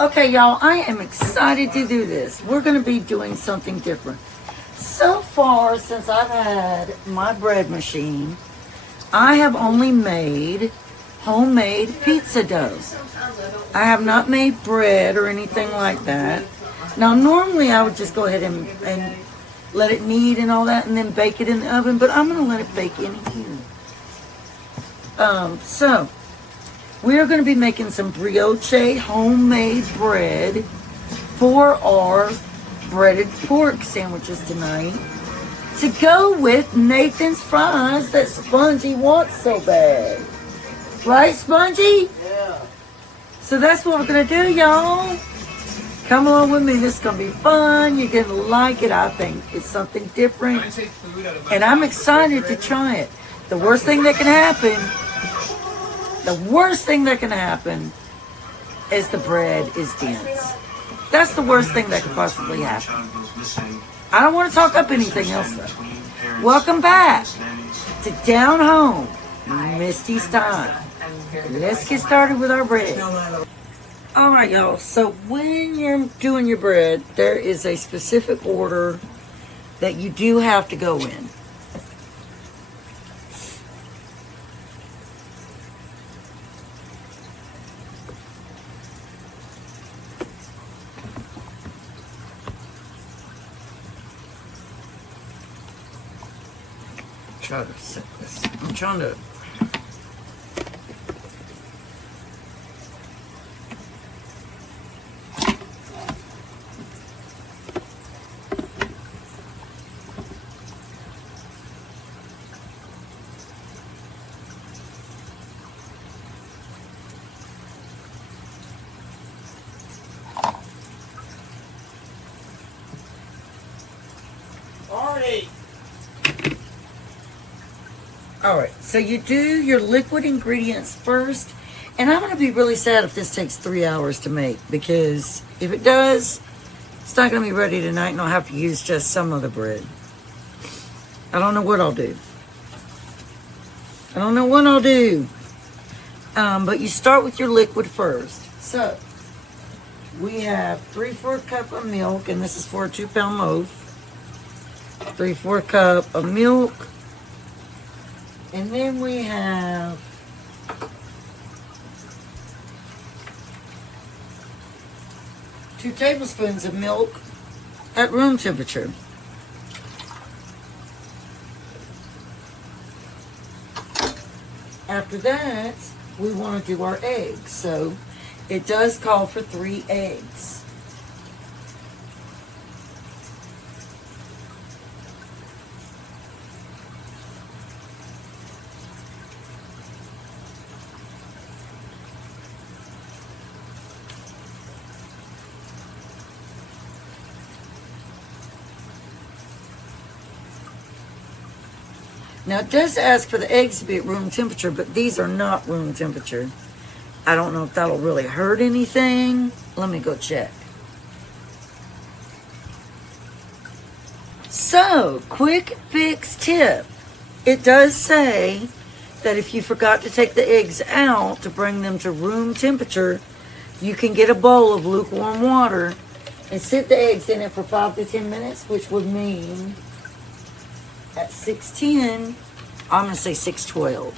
Okay, y'all, I am excited to do this. We're going to be doing something different. So far, since I've had my bread machine, I have only made homemade pizza dough. I have not made bread or anything like that. Now, normally I would just go ahead and let it knead and all that and then bake it in the oven, but I'm going to let it bake in here. So, we are going to be making some brioche homemade bread for our breaded pork sandwiches tonight to go with Nathan's fries that Spongy wants so bad. Right, Spongy? Yeah. So that's what we're going to do, y'all. Come along with me. This is going to be fun. You're going to like it. I think it's something different. And I'm excited to try it. The worst thing that can happen is the bread is dense. That's the worst thing that could possibly happen. I don't want to talk up anything else though. Welcome back to Down Home, Misty's Time. Let's get started with our bread. Alright y'all, so when you're doing your bread, there is a specific order that you do have to go in. Try to set this. I'm trying to. Alright, so you do your liquid ingredients first, and I'm going to be really sad if this takes 3 hours to make, because if it does, it's not going to be ready tonight, and I'll have to use just some of the bread. I don't know what I'll do. But you start with your liquid first. So, we have 3/4 cup of milk, and this is for a 2-pound loaf. 3/4 cup of milk. And then we have 2 tablespoons of milk at room temperature. After that, we want to do our eggs. So it does call for 3 eggs. Now, it does ask for the eggs to be at room temperature, but these are not room temperature. I don't know if that'll really hurt anything. Let me go check. So, quick fix tip. It does say that if you forgot to take the eggs out to bring them to room temperature, you can get a bowl of lukewarm water and sit the eggs in it for 5 to 10 minutes, which would mean at 6:10, I'm going to say 6:12,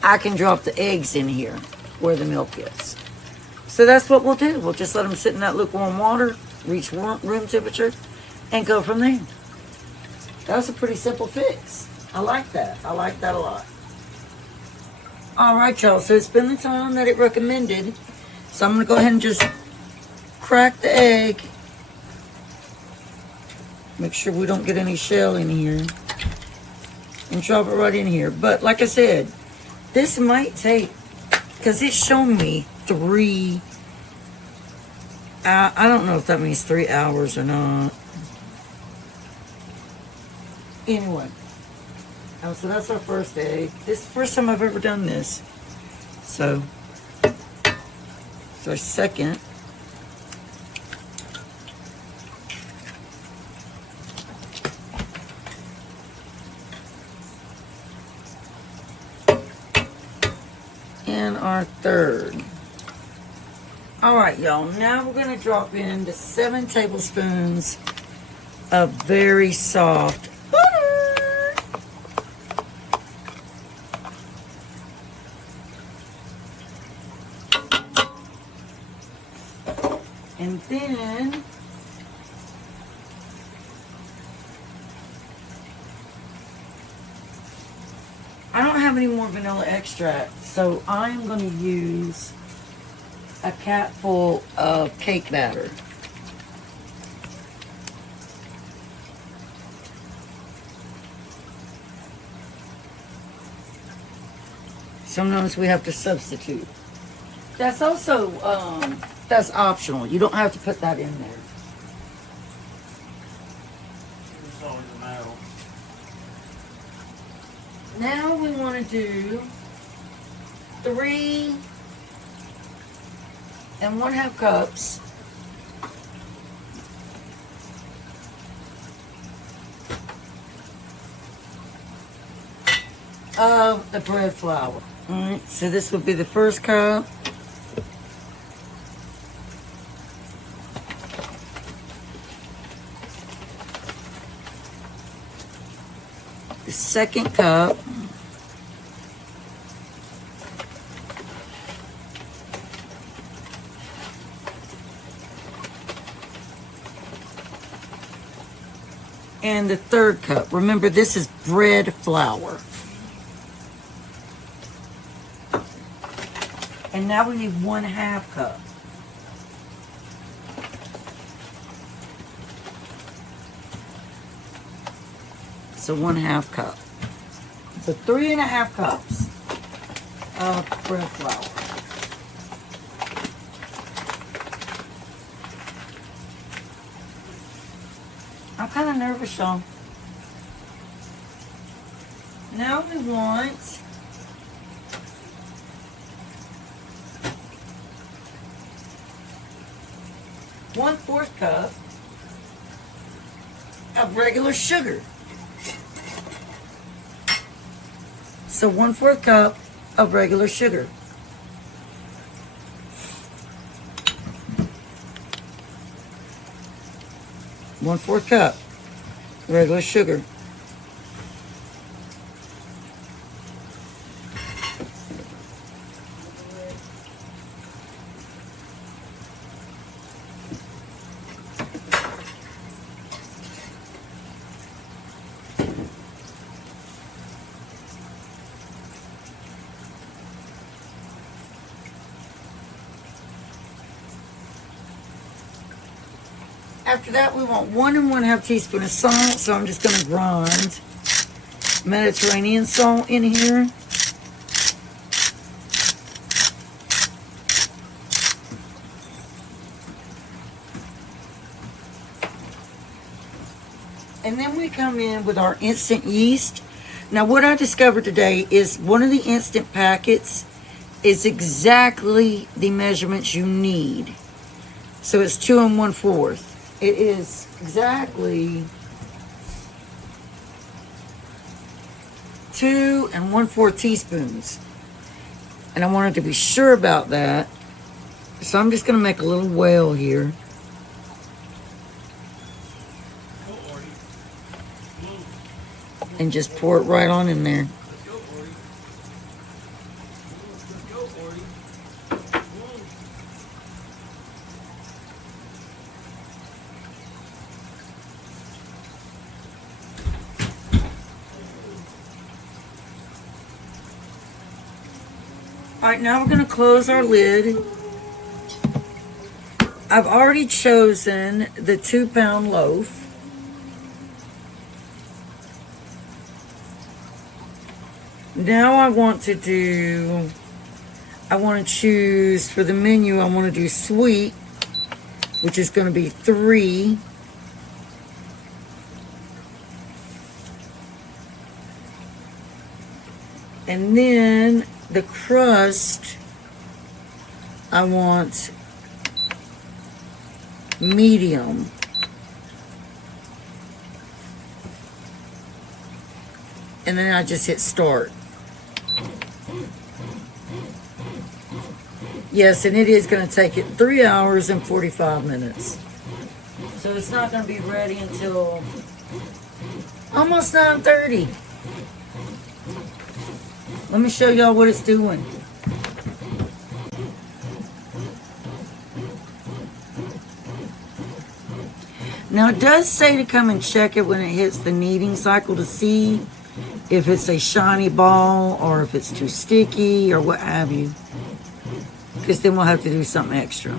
I can drop the eggs in here where the milk is. So that's what we'll do. We'll just let them sit in that lukewarm water, reach room temperature, and go from there. That was a pretty simple fix. I like that. I like that a lot. Alright, y'all. So it's been the time that it recommended. So I'm going to go ahead and just crack the egg. Make sure we don't get any shell in here. And drop it right in here. But like I said, this might take, because it's shown me 3, I don't know if that means 3 hours or not. Anyway. So that's our first egg. This is the first time I've ever done this. So, it's our second. And our third. All right, y'all. Now we're going to drop in the 7 tablespoons of very soft butter. And then I don't have any more vanilla extract, so I'm going to use a capful of cake batter. Sometimes we have to substitute. That's also, that's optional. You don't have to put that in there. It's always a matter. Now we want to do 3 1/2 cups of the bread flour. All right, so this would be the first cup. The second cup. And the third cup. Remember, this is bread flour. And now we need 1/2 cup. So 1/2 cup. So 3 1/2 cups of bread flour. I'm kind of nervous, y'all. Now we want 1/4 cup of regular sugar. So 1/4 cup of regular sugar. One-fourth cup regular sugar. After that, we want 1 1/2 teaspoon of salt, so I'm just going to grind Mediterranean salt in here. And then we come in with our instant yeast. Now, what I discovered today is one of the instant packets is exactly the measurements you need. So it's 2 1/4. It is exactly 2 1/4 teaspoons. And I wanted to be sure about that. So I'm just going to make a little well here. And just pour it right on in there. All right, now we're going to close our lid. I've already chosen the 2-pound loaf. Now I want to choose for the menu, I want to do sweet, which is going to be 3. And then the crust, I want medium. And then I just hit start. Yes, and it is going to take it 3 hours and 45 minutes. So it's not going to be ready until almost 9:30. Let me show y'all what it's doing. Now it does say to come and check it when it hits the kneading cycle to see if it's a shiny ball or if it's too sticky or what have you. Because then we'll have to do something extra.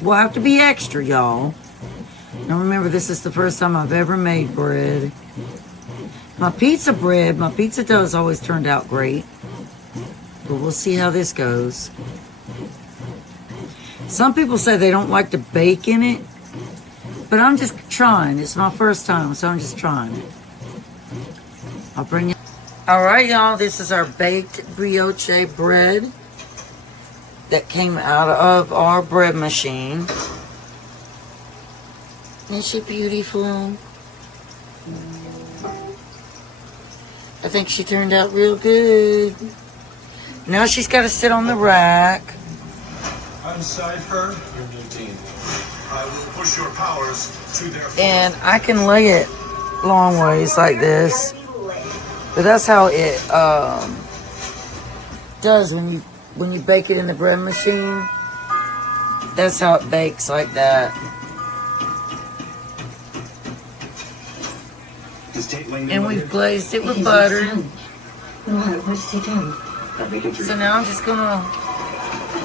We'll have to be extra, y'all. Now remember, this is the first time I've ever made bread. My pizza dough has always turned out great. But we'll see how this goes. Some people say they don't like to bake in it. But I'm just trying. It's my first time, so I'm just trying. I'll bring it. Alright, y'all. This is our baked brioche bread that came out of our bread machine. Isn't she beautiful? I think she turned out real good. Now she's got to sit on the rack. Uncipher your new team. I will push your powers to their And I can lay it long ways like this. But that's how it does when you bake it in the bread machine. That's how it bakes like that. And we've glazed it with butter. So now I'm just gonna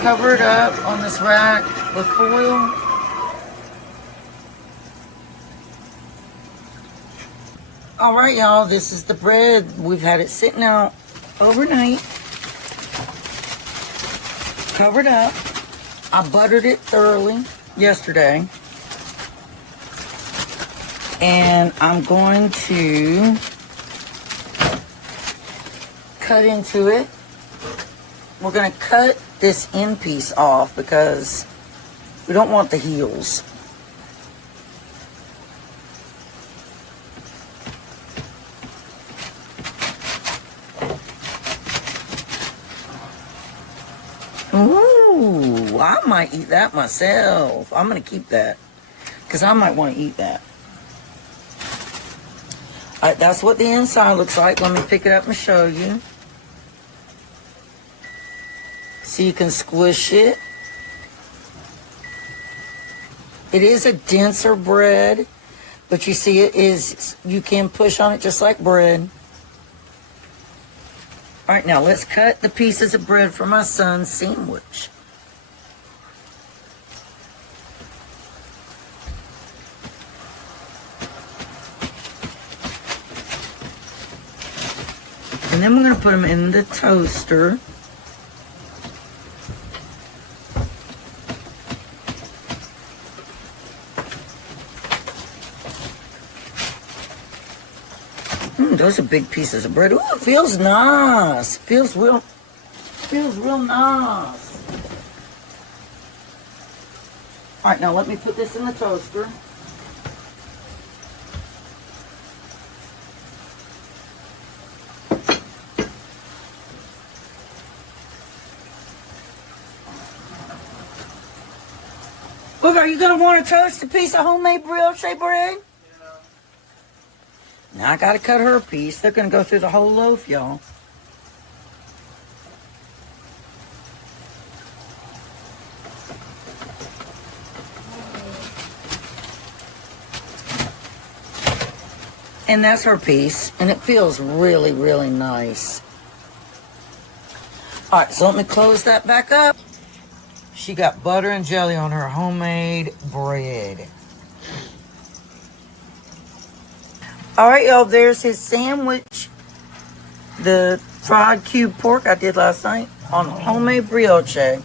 cover it up on this rack with foil. Alright, y'all, this is the bread. We've had it sitting out overnight. Covered up. I buttered it thoroughly yesterday. And I'm going to cut into it. We're going to cut this end piece off because we don't want the heels. Ooh, I might eat that myself. I'm going to keep that because I might want to eat that. All right, that's what the inside looks like. Let me pick it up and show you. So you can squish it. It is a denser bread, but you see it is, you can push on it just like bread. All right, now let's cut the pieces of bread for my son's sandwich. And then we're going to put them in the toaster. Those are big pieces of bread. Ooh, it feels nice. Feels real nice. All right, now let me put this in the toaster. Look, are you going to want to toast a piece of homemade brioche bread? Now I got to cut her a piece. They're going to go through the whole loaf, y'all. And that's her piece. And it feels really, really nice. All right, so let me close that back up. She got butter and jelly on her homemade bread. All right, y'all, there's his sandwich. The fried cube pork I did last night on homemade brioche.